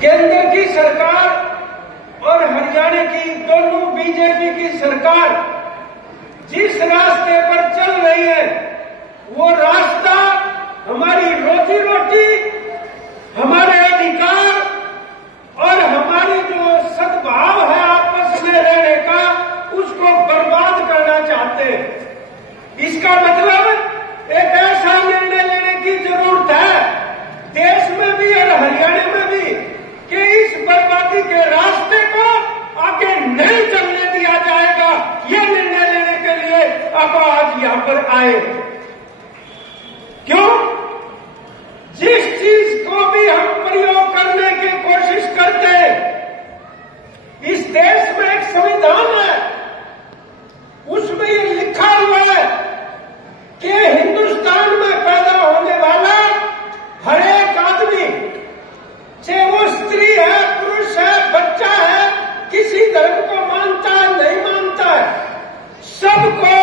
केंद्र की सरकार और हरियाणा की दोनों बीजेपी की सरकार जिस रास्ते पर चल रही है, वो रास्ता हमारी रोजी रोटी, हमारे अधिकार और हमारी जो सद्भाव है आपस में रहने का, उसको बर्बाद करना चाहते हैं। इसका मतलब एक ऐसा निर्णय लेने की जरूरत है देश में भी और हरियाणा में भी कि इस बर्बादी के रास्ते को आगे नहीं चलने दिया जाएगा। यह निर्णय लेने के लिए आप आज यहां पर आए। क्यों? जिस चीज को भी हम प्रयोग करने की कोशिश करते हैं, इस देश में एक संविधान है, उसमें ये लिखा हुआ है कि हिंदुस्तान में पैदा होने वाला हर एक आदमी, चाहे वो स्त्री है, पुरुष है, बच्चा है, किसी धर्म को मानता है नहीं मानता है, सबको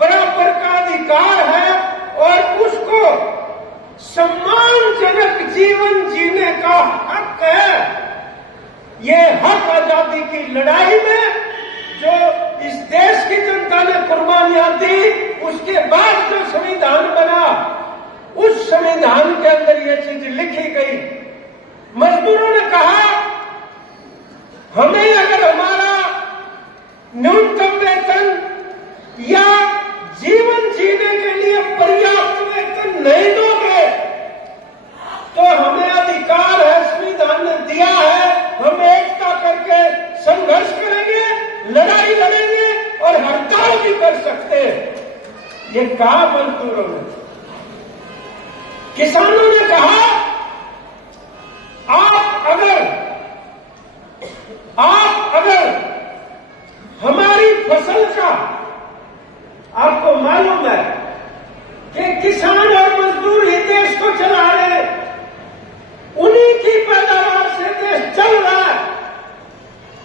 बराबर का अधिकार है और उसको सम्मानजनक जीवन जीने का हक है। ये हक आजादी की लड़ाई में जो इस देश की जनता ने कुर्बानियां दी, उसके बाद जो संविधान बना, उस संविधान के अंदर ये चीज लिखी गई। मजदूरों ने कहा हमें अगर हमारा न्यूनतम वेतन या जीवन जीने के लिए पर्याप्त वेतन नहीं दोगे तो हमें अधिकार है, संविधान ने दिया है, हम एकता करके संघर्ष करेंगे, लड़ाई लड़ेंगे और हड़ताल भी कर सकते हैं। ये कहा मजदूरों ने। किसानों ने कहा आप अगर हमारी फसल का, आपको मालूम है कि किसान और मजदूर ही देश को चला रहे हैं, उन्हीं की पैदावार से देश चल रहा है,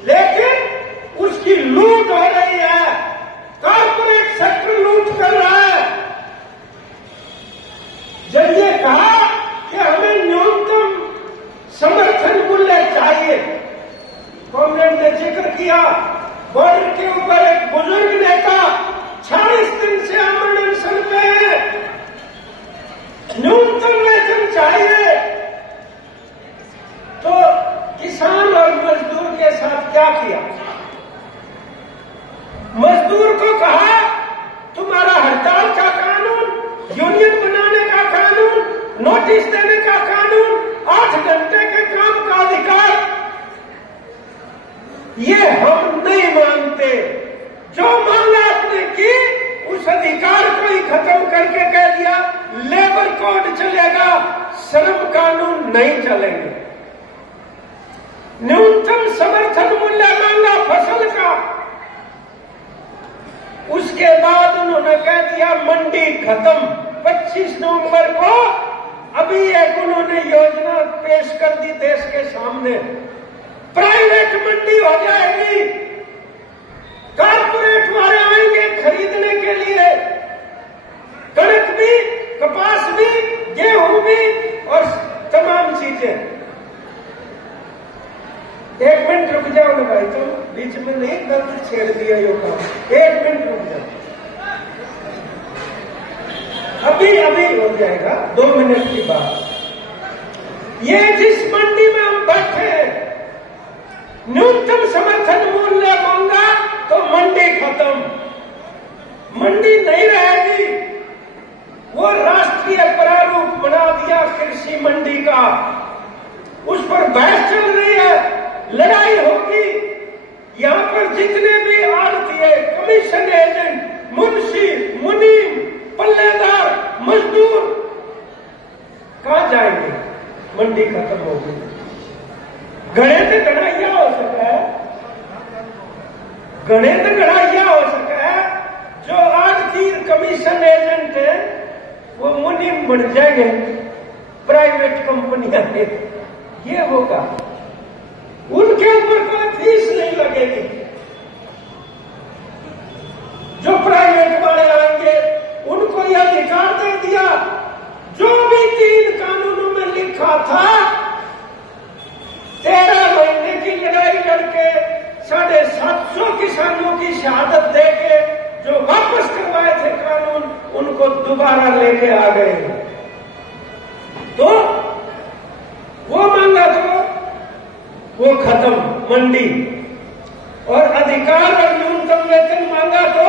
लेकिन उसकी लूट हो रही है, कॉर्पोरेट सेक्टर लूट कर रहा है। जब ये कहा कि हमें न्यूनतम समर्थन मूल्य चाहिए, कांग्रेस ने जिक्र किया, बॉर्डर के ऊपर एक बुजुर्ग नेता 40 दिन से अनशन पे है, न्यूनतम वेतन चाहिए। तो किसान और मजदूर के साथ क्या किया? मजदूर को कहा तुम्हारा हड़ताल का कानून, यूनियन बनाने का कानून, नोटिस देने का कानून, 8 घंटे के काम का अधिकार, ये हम नहीं मानते। जो मांगा आपने की, उस अधिकार को ही खत्म करके कह दिया लेबर कोड चलेगा, श्रम कानून नहीं चलेंगे। न्यूनतम समर्थन मूल्य मांगा फसल का, उसके बाद उन्होंने कह दिया मंडी खत्म। 25 नवंबर को अभी एक उन्होंने योजना पेश कर दी देश के सामने, प्राइवेट मंडी हो जाएगी, कॉर्पोरेट वाले आएंगे खरीदने के लिए, कणक भी, कपास भी, गेहूं भी और तमाम चीजें। एक मिनट रुक जाओ ना भाई, तुम बीच में नहीं गलत छेड़ दिया यो काम। 1 मिनट रुक जाओ, अभी हो जाएगा, 2 मिनट की बात। ये जिस मंडी में हम बैठे हैं, न्यूनतम समर्थन मूल्य मांगा तो मंडी खत्म, मंडी नहीं रहेगी। वो राष्ट्रीय प्रारूप बना दिया कृषि मंडी का, उस पर बहस चल रही है, लड़ाई होगी। यहां पर जितने भी आड़तिए, कमीशन एजेंट, मुंशी, मुनीम, पल्लेदार, मजदूर कहां जाएंगे? मंडी खत्म होगी। गणे तो गणाइया हो सका है, गणे तो गणाइया हो सका है, जो आड़ती कमीशन एजेंट है वो मुनीम बन जाएंगे, प्राइवेट कंपनियां हैं, ये होगा। उनके ऊपर कोई फीस नहीं लगेगी। जो प्राइवेट वाले आएंगे उनको यह अधिकार दे दिया, जो भी 3 कानूनों में लिखा था लड़के 750 किसानों की शहादत देके जो वापस करवाए थे कानून, उनको दोबारा लेके आ गए। तो वो मांगा तो वो खत्म मंडी, और अधिकार और न्यूनतम वेतन मांगा तो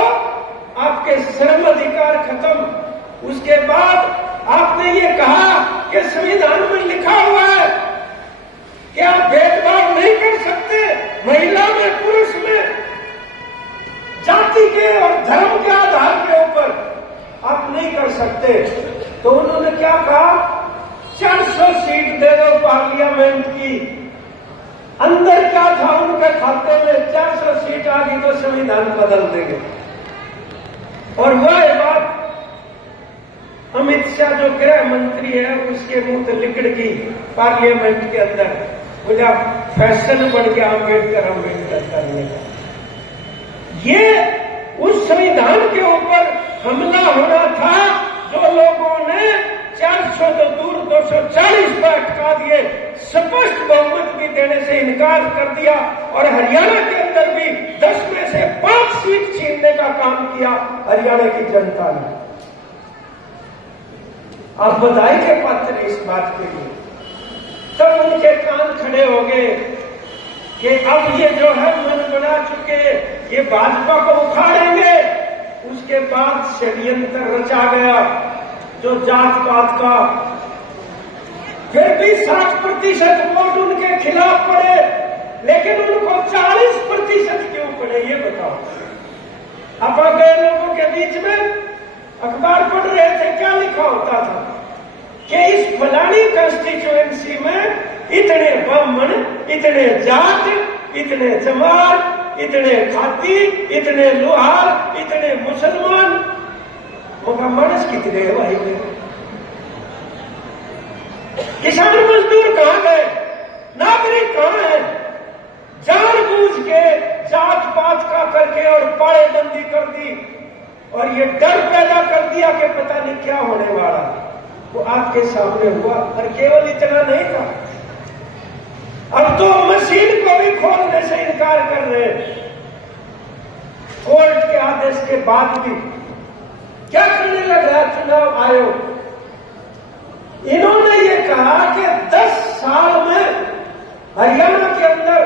आपके श्रम अधिकार खत्म। उसके बाद आपने ये कहा कि संविधान में लिखा हुआ है कि आप भेदभाव नहीं कर सकते, महिला में पुरुष में जाति के और धर्म के आधार के ऊपर आप नहीं कर सकते। तो उन्होंने क्या कहा, 400 सीट दे दो पार्लियामेंट की। अंदर क्या था उनके खाते में, 400 सीट आ गई तो संविधान बदल देंगे। और वह बात अमित शाह जो गृह मंत्री है उसके मुंह से लिकड़ गई पार्लियामेंट के अंदर। बोला फैशन बढ़ गया अम्बेडकर करने का। ये उस संविधान के ऊपर हमला होना था जो लोगों ने 400 तो दूर 240 पर अटका दिए, स्पष्ट बहुमत भी देने से इनकार कर दिया, और हरियाणा के अंदर भी 10 में से 5 सीट छीनने का काम किया हरियाणा की जनता ने। आप बधाई के पात्र इस बात के लिए। तब उनके कान खड़े हो गए कि अब ये जो है मन बना चुके, ये भाजपा को उखाड़ेंगे। उसके बाद षड्यंत्र रचा गया जो जात पात का। फिर भी 60% वोट उनके खिलाफ पड़े, लेकिन उनको 40% क्यों पड़े ये बताओ। आप गए लोगों के बीच में अखबार पढ़ रहे थे, क्या लिखा होता था कि इस फलानी कंस्टिट्यूएंसी में इतने ब्राह्मण, इतने जाट, इतने जमात, इतने खाती, इतने लोहार, इतने मुसलमान। मगर मानस कितने है भाई में? किसान मजदूर कहां गए, नागरिक कहां है? जानबूझ के जात पात का करके और पाड़ेबंदी कर दी, और ये डर पैदा कर दिया कि पता नहीं क्या होने वाला। वो आपके सामने हुआ, और केवल इतना नहीं था, अब तो मशीन को भी खोलने से इनकार कर रहे हैं। कोर्ट के आदेश के बाद भी क्या करने लग रहा है चुनाव आयोग? इन्होंने ये कहा कि 10 साल में हरियाणा के अंदर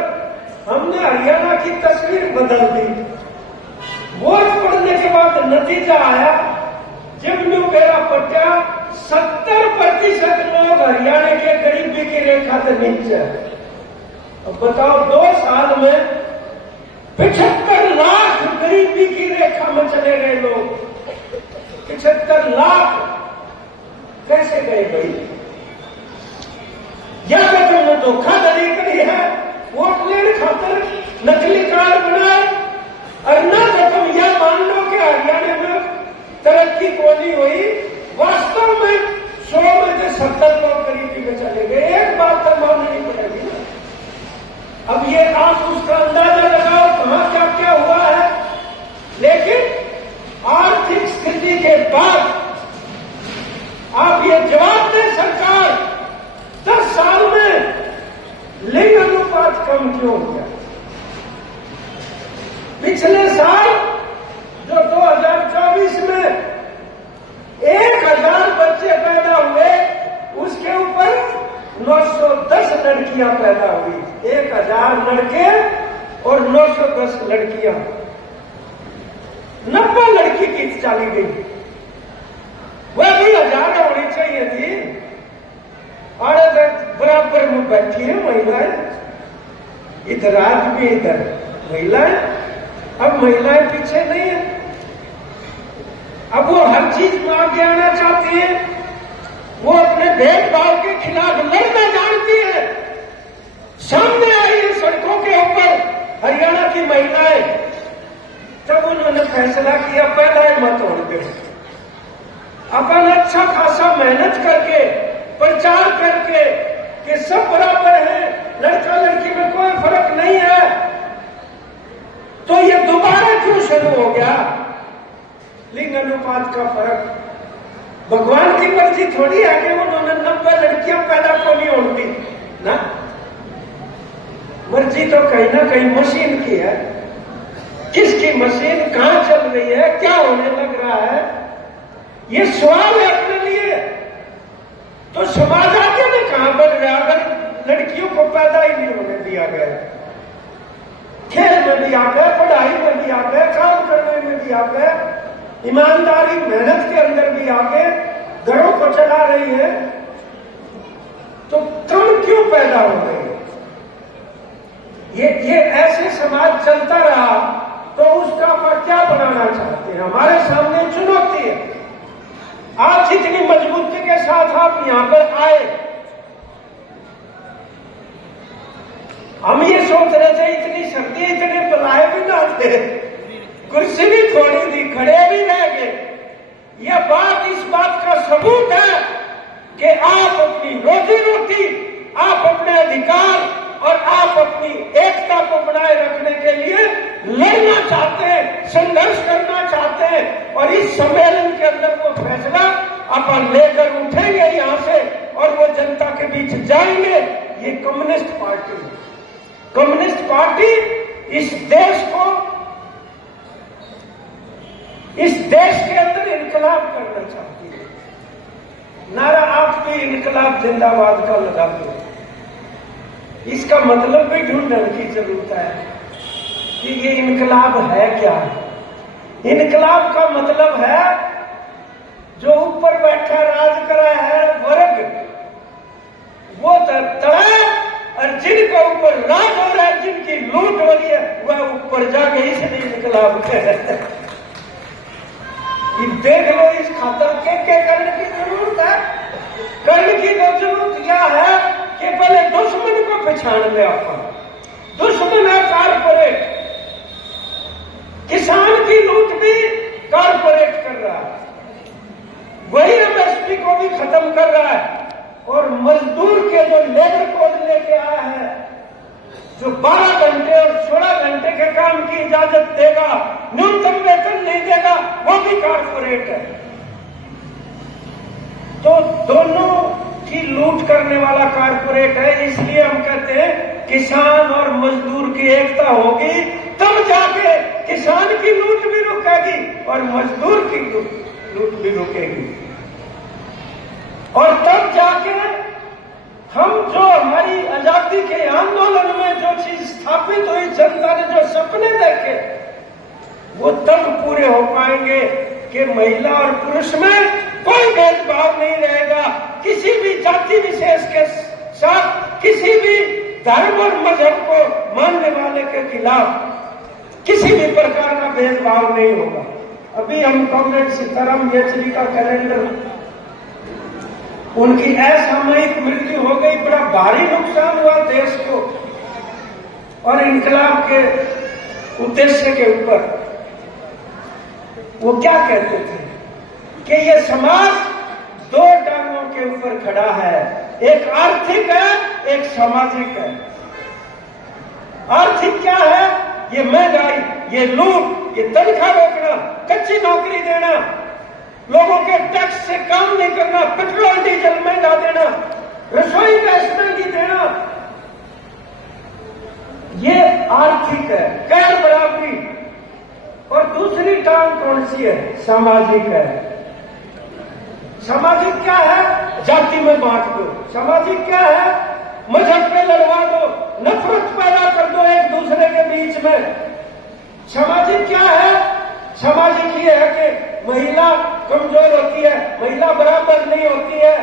हमने हरियाणा की तस्वीर बदल दी। वोट पड़ने के बाद नतीजा आया, जिम्नू मेरा पट्टा 70% लोग हरियाणा के गरीबी की रेखा से नीचे है। अब बताओ 2 साल में 75 लाख गरीबी की रेखा में चले गए लोग। 75 लाख कैसे गए भाई? या तो तुमने धोखाधड़ी करी है, वोट लेने खातिर नकली कार्ड बनाए, और न तो तुम यह मान लो कि हरियाणा में तरक्की को नहीं हुई। वास्तव में 100 में से 70 लोग गरीबी में चले गए। एक बात तो माननी पड़ेगी ना। अब ये आप उसका अंदाजा लगाओ कहां क्या क्या हुआ है। लेकिन आर्थिक स्थिति के बाद आप ये जवाब दें, सरकार 10 साल में लिंग अनुपात कम क्यों हो गया? पिछले साल जो 2024 में 1000 बच्चे पैदा हुए, उसके ऊपर 910 लड़कियां पैदा हुई। 1000 लड़के और 910 लड़कियां, 90 लड़की की चली गई। वह भी 1000 होनी चाहिए थी। और बराबर में बैठी है महिलाएं, इधर आज भी इधर महिलाएं। अब महिलाएं पीछे नहीं है, अब वो हर चीज में आगे आना चाहती है। वो अपने भेदभाव के खिलाफ लड़ना जानती है। सामने आई है सड़कों के ऊपर हरियाणा की महिलाएं। तब उन्होंने फैसला किया पहला मत होने दो। अपन अच्छा खासा मेहनत करके, प्रचार करके कि सब बराबर है, लड़का लड़की में कोई फर्क नहीं है, तो ये दोबारा क्यों शुरू हो गया? लिंग अनुपात का फर्क भगवान की मर्जी थोड़ी है कि उन्होंने 90 लड़कियां पैदा को नहीं होती ना। मर्जी तो कहीं ना कहीं मशीन की है। किसकी मशीन, कहां चल रही है, क्या होने लग रहा है, ये सवाल है अपने लिए। तो समाज आगे में कहां बढ़ रहा है अगर लड़कियों को पैदा ही नहीं होने दिया गया? खेल में भी आ गए, पढ़ाई में भी आ गए, काम करने में भी आ गए, ईमानदारी मेहनत के अंदर भी आ गए, घरों को चला रही है, तो कम क्यों पैदा हो गई? ये ऐसे समाज चलता रहा तो उसका आप क्या बनाना चाहते हैं? हमारे सामने चुनौती है। आज इतनी मजबूती के साथ आप यहां पर आए, हम ये सोच रहे थे इतनी सर्दी, इतने बुलाए भी ना थे, कुर्सी भी थोड़ी थी, खड़े भी रह गए। यह बात इस बात का सबूत है कि आप अपनी रोजी रोटी, आप अपने अधिकार और आप अपनी एकता को बनाए रखने के लिए लड़ना चाहते हैं, संघर्ष करना चाहते हैं। और इस सम्मेलन के अंदर वो फैसला अपन लेकर उठेंगे यहां से और वो जनता के बीच जाएंगे। ये कम्युनिस्ट पार्टी है। कम्युनिस्ट पार्टी इस देश को, इस देश के अंदर इनकलाब करना चाहती है। नारा आप भी इनकलाब जिंदाबाद का लगाते हैं। इसका मतलब भी ढूंढने की जरूरत है कि ये इनकलाब है क्या है। इनकलाब का मतलब है जो ऊपर बैठा राज करा है वर्ग, वो तड़े, और जिनका ऊपर राज हो रहा है, जिनकी लूट हो रही है, वह ऊपर जाके इसलिए इनकलाब कहते हैं। देख लो, इस खातर के करने की जरूरत है। करने की तो जरूरत यह है कि पहले दुश्मन को पहचान ले। अपन दुश्मन है कारपोरेट, किसान की लूट भी कारपोरेट कर रहा है, वही एमएसपी को भी खत्म कर रहा है। और मजदूर के जो लेबर कोड लेके आया है, जो 12 घंटे और 16 घंटे के काम की इजाजत देगा, न्यूनतम वेतन नहीं देगा, वो भी कारपोरेट है। तो दोनों की लूट करने वाला कारपोरेट है। इसलिए हम कहते हैं किसान और मजदूर की एकता होगी, तब जाके किसान की लूट भी रुकेगी और मजदूर की लूट भी रुकेगी। और तब जाके हम जो हमारी आजादी के आंदोलन में जो चीज स्थापित हुई, जनता ने जो सपने देखे, वो तब पूरे हो पाएंगे कि महिला और पुरुष में कोई भेदभाव नहीं रहेगा। किसी भी जाति विशेष के साथ, किसी भी धर्म और मजहब को मानने वाले के खिलाफ किसी भी प्रकार का भेदभाव नहीं होगा। अभी हम कॉमरेड सीताराम येचुरी का कैलेंडर, उनकी असामयिक मृत्यु हो गई, बड़ा भारी नुकसान हुआ देश को और इनकलाब के उद्देश्य के ऊपर। वो क्या कहते थे कि ये समाज दो टांगों के ऊपर खड़ा है, एक आर्थिक है, एक सामाजिक है। आर्थिक क्या है? ये महंगाई, ये लूट, ये तनख्वाह रोकना, कच्ची नौकरी देना, लोगों के टैक्स से काम नहीं करना, पेट्रोल डीजल महंगा देना, रसोई गैस महंगी देना, ये आर्थिक है, गैर बराबरी। और दूसरी टांग कौन सी है? सामाजिक है। सामाजिक क्या है? जाति में बांट दो। सामाजिक क्या है? मजहब पे लड़वा दो, नफरत पैदा कर दो एक दूसरे के बीच में। सामाजिक क्या है? सामाजिक ये है कि महिला कमजोर होती है, महिला बराबर नहीं होती है,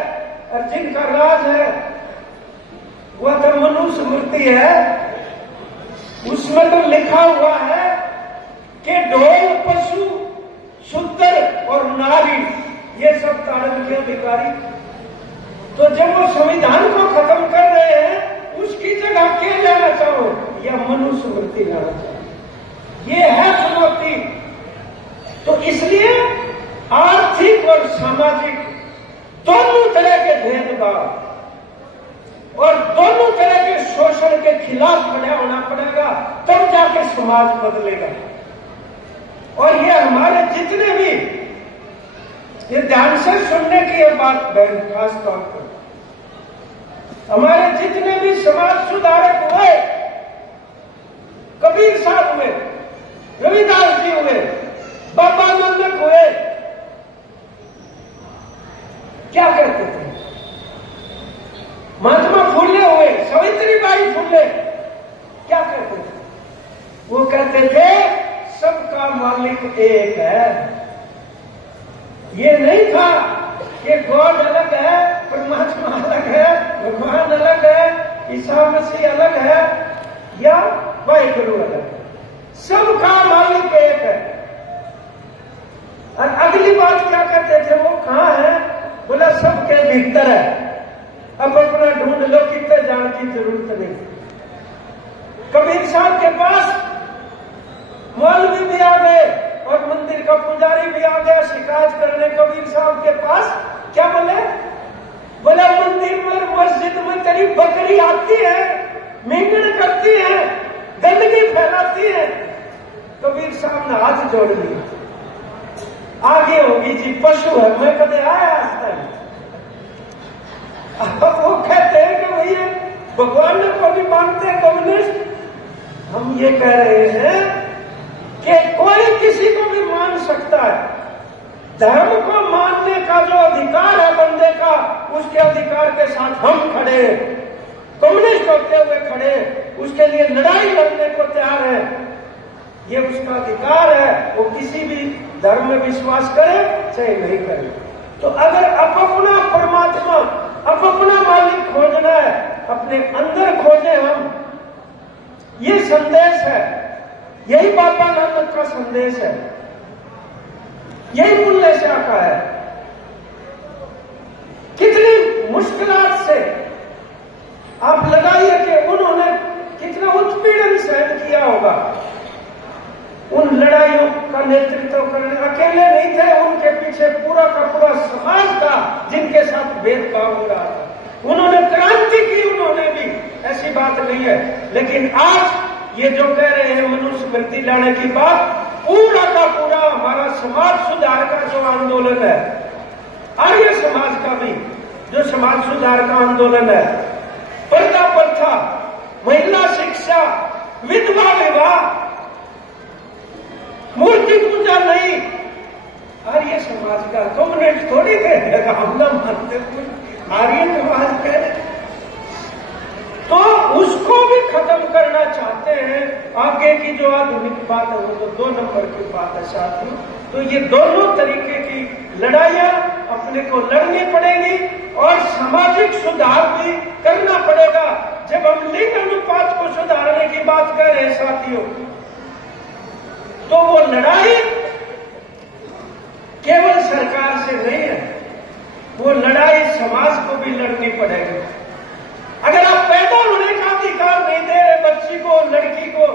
और जिनका राज है वह तो मनुस्मृति है, उसमें तो लिखा हुआ है कि ढोल, पशु, शूद्र और नारी ये सब ताड़न के अधिकारी। तो जब वो संविधान को खत्म कर रहे हैं, उसकी जगह क्या लेना चाहो? या मनुस्मृति लाना चाहो? ये है चुनौती। तो इसलिए आर्थिक और सामाजिक दोनों तरह के भेदभाव और दोनों तरह के शोषण के खिलाफ खड़ा होना पड़ेगा, तब जाके समाज बदलेगा। और ये हमारे जितने भी, ये ध्यान से सुनने की ये बात बहन, खास तौर पर हमारे जितने भी समाज सुधारक हुए, मालिक एक है। ये नहीं था कि गॉड अलग है, परमात्मा अलग है, भगवान अलग है, ईसा मसीह अलग है या वाहिगुरु अलग है। सबका मालिक एक है। और अगली बात क्या कहते थे, वो कहाँ है? बोला सबके भीतर है, अब अपना ढूंढ लो, कितने जान की जरूरत नहीं। कबीर साहब के पास मौलवी भी आ गए और मंदिर का पुजारी भी आ गया शिकायत करने कबीर साहब के पास। क्या बोले? बोला मंदिर में मस्जिद में तेरी बकरी आती है, मींगड़ करती है, गंदगी फैलाती है। कबीर साहब ने हाथ जोड़ लिया, आगे होगी जी पशु है, मैं कदे आया आज तक। अब वो कहते हैं कि भैया भगवान ने को भी मानते हैं कम्युनिस्ट। हम ये कह रहे हैं कि कोई किसी को भी मान सकता है। धर्म को मानने का जो अधिकार है बंदे का, उसके अधिकार के साथ हम खड़े, कम्युनिस्ट होते हुए खड़े, उसके लिए लड़ाई लड़ने को तैयार है। ये उसका अधिकार है, वो किसी भी धर्म में विश्वास करे चाहे नहीं करे। तो अगर अपना परमात्मा, अपना मालिक खोजना है, अपने अंदर खोजे हम। ये संदेश है, यही बाबा नानक का संदेश है, यही मूल्य शाह का है। कितनी मुश्किलात से आप लगाइए कि उन्होंने कितना उत्पीड़न सहन किया होगा। उन लड़ाइयों का नेतृत्व करने अकेले नहीं थे, उनके पीछे पूरा का पूरा समाज था जिनके साथ भेदभाव हो रहा था। उन्होंने क्रांति की, उन्होंने भी, ऐसी बात नहीं है। लेकिन आज ये जो कह रहे हैं मनुस्मृति लाने की बात, पूरा का पूरा हमारा समाज सुधार का जो आंदोलन है, आर्य समाज का भी जो समाज सुधार का आंदोलन है, पर्दा प्रथा, महिला शिक्षा, विधवा विवाह, मूर्ति पूजा नहीं, आर्य समाज का। कम्युनिस्ट थोड़ी कहेगा हम ना मानते, आर्य समाज कह, तो उसको भी खत्म करना चाहते हैं। आगे की जो आधुनिक बात है वो तो 2 नंबर की बात है साथियों। तो ये दोनों तरीके की लड़ाइयां अपने को लड़नी पड़ेगी और सामाजिक सुधार भी करना पड़ेगा। जब हम लिंग अनुपात को सुधारने की बात कर रहे हैं साथियों, तो वो लड़ाई केवल सरकार से नहीं है, वो लड़ाई समाज को भी लड़नी पड़ेगी। अगर आप पैदा होने का अधिकार नहीं दे रहे बच्ची को, लड़की को,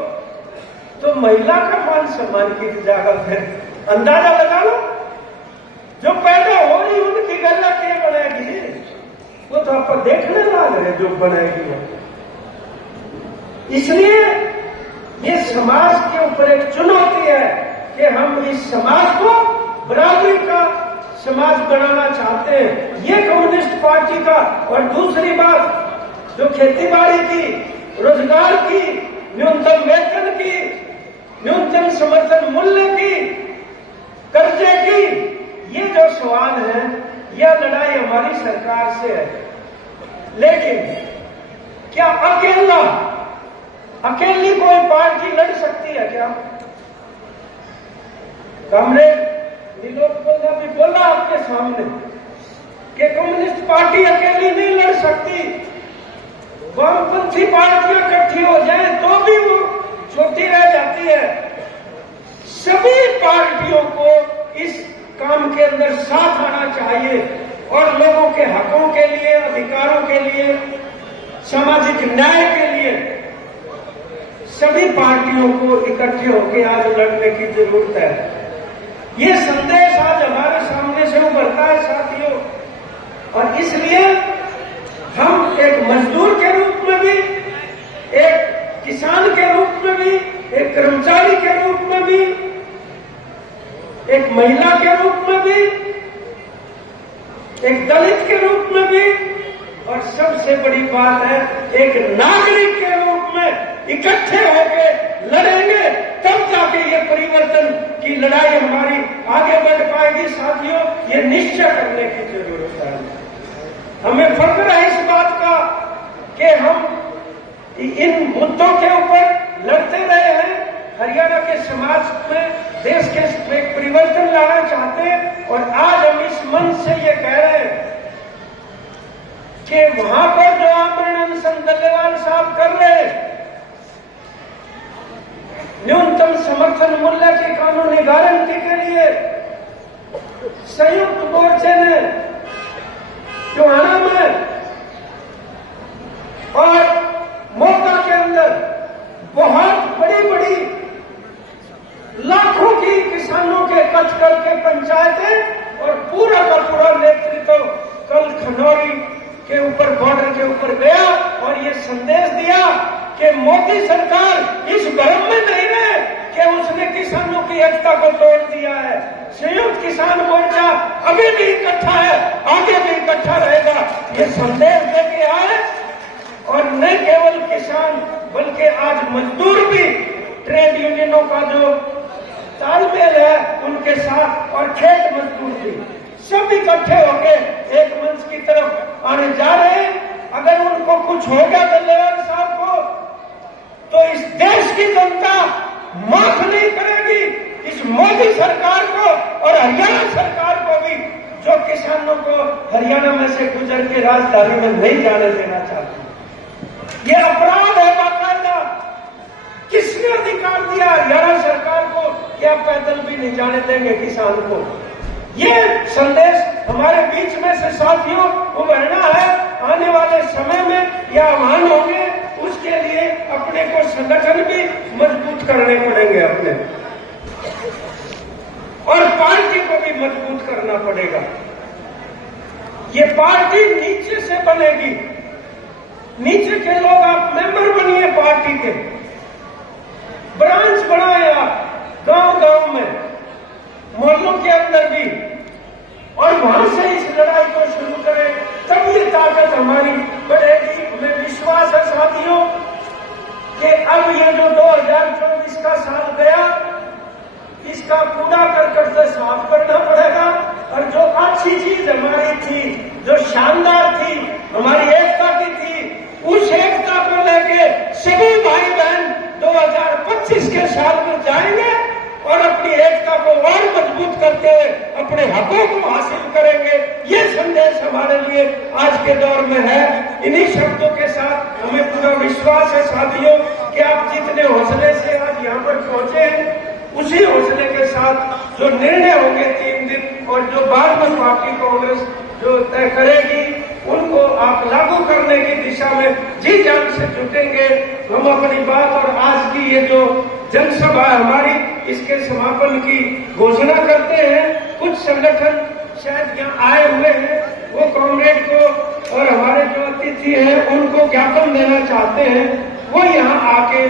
तो महिला का मान सम्मान की जगह है। अंदाजा लगा लो, जो पैदा हो रही उनकी गला क्या बनेगी, वो तो आपको देखने लग रहे जो बनेगी। इसलिए ये समाज के ऊपर एक चुनौती है कि हम इस समाज को बराबरी का समाज बनाना चाहते हैं, ये कम्युनिस्ट पार्टी का। और दूसरी बात, जो खेती बाड़ी की, रोजगार की, न्यूनतम वेतन की, न्यूनतम समर्थन मूल्य की, कर्जे की, ये जो सवाल है, यह लड़ाई हमारी सरकार से है। लेकिन क्या अकेली कोई पार्टी लड़ सकती है क्या? कामरेड नीलोत्पल ने भी बोला आपके सामने कि कम्युनिस्ट पार्टी अकेली नहीं लड़ सकती, वामपंथी पार्टियां इकट्ठी हो जाए तो भी वो छोटी रह जाती है। सभी पार्टियों को इस काम के अंदर साथ आना चाहिए और लोगों के हकों के लिए, अधिकारों के लिए, सामाजिक न्याय के लिए सभी पार्टियों को इकट्ठे होकर आज लड़ने की जरूरत है। ये संदेश आज हमारे सामने से उभरता है साथियों, और इसलिए हम एक मजदूर के रूप में भी, एक किसान के रूप में भी, एक कर्मचारी के रूप में भी, एक महिला के रूप में भी, एक दलित के रूप में भी, और सबसे बड़ी बात है एक नागरिक के रूप में इकट्ठे होकर लड़ेंगे, तब जाके ये परिवर्तन की लड़ाई हमारी आगे बढ़ पाएगी साथियों। ये निश्चय करने की जरूरत है। हमें फक्र है इस बात का कि हम इन मुद्दों के ऊपर लड़ते रहे हैं, हरियाणा के समाज में, देश के एक परिवर्तन लाना चाहते हैं। और आज हम इस मंच से ये कह रहे हैं कि वहां पर जो आमरण अनशन डल्लेवाल साहब कर रहे हैं, न्यूनतम समर्थन मूल्य की कानूनी गारंटी के लिए संयुक्त मोर्चे ने टोहाना में और मोगा के अंदर बहुत बड़ी बड़ी लाखों की किसानों के कच करके पंचायतें और पूरा का पूरा नेतृत्व कल खनौरी के ऊपर, बॉर्डर के ऊपर गया और ये संदेश दिया कि मोदी सरकार इस भ्रम में नहीं रहे कि उसने किसानों की एकता को तोड़ दिया है। संयुक्त किसान मोर्चा अभी भी इकट्ठा है, आगे भी इकट्ठा रहेगा, ये संदेश देके आए। और न केवल किसान बल्कि आज मजदूर भी ट्रेड यूनियनों का जो तालमेल है उनके साथ, और खेत मजदूर भी सब इकट्ठे होकर एक मंच की तरफ आने जा रहे हैं। अगर उनको कुछ हो गया डल्लेवाल साहब को, तो इस देश की जनता माफ नहीं करेगी इस मोदी सरकार को और हरियाणा सरकार को भी, जो किसानों को हरियाणा में से गुजर के राजधानी में नहीं जाने देना चाहती। ये अपराध है बाकायदा। किसने अधिकार दिया हरियाणा सरकार को कि आप पैदल भी नहीं जाने देंगे किसान को? ये संदेश हमारे बीच में से साथियों उभरना है। आने वाले समय में यह आह्वान होंगे, उसके लिए अपने को संगठन भी मजबूत करने पड़ेंगे अपने, और पार्टी को भी मजबूत करना पड़ेगा। ये पार्टी नीचे से बनेगी, नीचे के लोग आप मेंबर बनिए पार्टी के, ब्रांच बनाए आप गांव गांव में, मोहल्लों के अंदर भी, और वहां से इस लड़ाई को शुरू करें, तब ये ताकत हमारी बढ़ेगी। हमें विश्वास है साथियों कि अब ये जो 2024 का साल गया, इसका कूड़ा करकट से साफ करना पड़ेगा। और जो अच्छी चीज हमारी थी, जो शानदार थी, हमारी एकता की थी, उस एकता को लेके सभी भाई बहन 2025 के साल में जाएंगे और अपनी एकता को और मजबूत करके अपने हकों को हासिल करेंगे। ये संदेश हमारे लिए आज के दौर में है। इन्हीं शब्दों के साथ हमें पूरा विश्वास है साथियों कि आप जितने हौसले से आज यहाँ पर पहुंचे हैं, उसी हौसले के साथ जो निर्णय होंगे 3 दिन और जो बाद में पार्टी कांग्रेस जो तय करेगी, उनको आप लागू करने की दिशा में जी जान से जुटेंगे। हम अपनी बात और आज की ये जो जनसभा हमारी, इसके समापन की घोषणा करते हैं। कुछ संगठन शायद यहाँ आए हुए हैं, वो कॉमरेड को और हमारे जो अतिथि हैं उनको ज्ञापन देना चाहते हैं, वो यहाँ आके